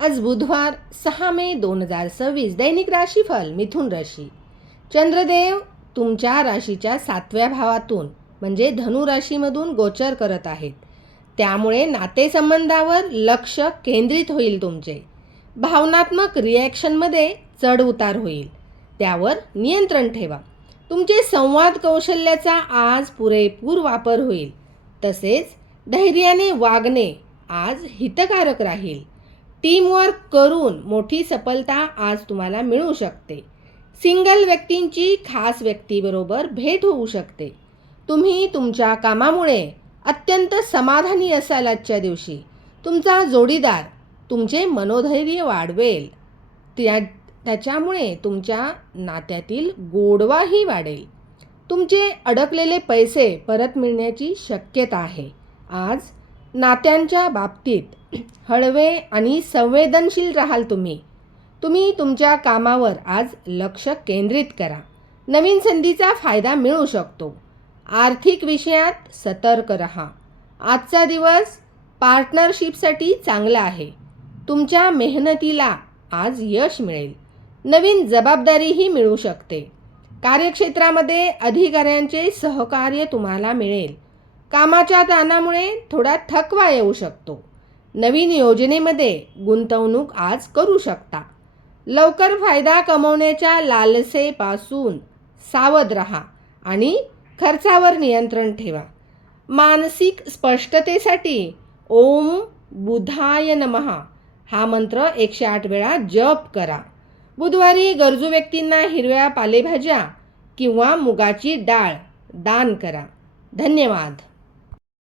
आज बुधवार 6 मे 2026 दैनिक राशीफल मिथुन राशी. चंद्रदेव तुमच्या राशीच्या 7व्या भावातून म्हणजे धनु राशीमधून गोचर करत आहेत. त्यामुळे नातेसंबंधावर लक्ष केंद्रित होईल. तुमचे भावनात्मक रिॲक्शनमध्ये चढ उतार होईल, त्यावर नियंत्रण ठेवा. तुमचे संवाद कौशल्याचा आज पुरेपूर वापर होईल. तसेच धैर्याने वागणे आज हितकारक राहील. टीमवर्क करून मोठी सफलता आज तुम्हाला मिळू शकते. सिंगल व्यक्तींची खास व्यक्तीबरोबर भेट होऊ शकते. तुम्ही तुमच्या कामामुळे अत्यंत समाधानी असाल. आजच्या दिवशी तुमचा जोडीदार तुमचे मनोधैर्य वाढवेल. त्याच्यामुळे तुमच्या नात्यातील गोडवाही वाढेल. तुमचे अडकलेले पैसे परत मिळण्याची शक्यता आहे. आज नात्यांच्या बाबतीत हळवे आणि संवेदनशील राहाल. तुम्ही तुमच्या कामावर आज लक्ष केंद्रित करा. नवीन संधीचा फायदा मिळू शकतो. आर्थिक विषयात सतर्क रहा. आजचा दिवस पार्टनरशिपसाठी चांगला आहे. तुमच्या मेहनतीला आज यश मिळेल. नवीन जबाबदारीही मिळू शकते. कार्यक्षेत्रामध्ये अधिकाऱ्यांचे सहकार्य तुम्हाला मिळेल. कामाच्या ताणामुळे थोडा थकवा येऊ शकतो. नवीन योजनेमध्ये गुंतवणूक आज करू शकता. लवकर फायदा कमवण्याच्या लालसेपासून सावध राहा आणि खर्चावर नियंत्रण ठेवा. मानसिक स्पष्टतेसाठी ओम बुधाय नमः हा मंत्र 108 वेळा जप करा. बुधवारी गरजू व्यक्तींना हिरव्या पालेभाज्या किंवा मुगाची डाळ दान करा. धन्यवाद.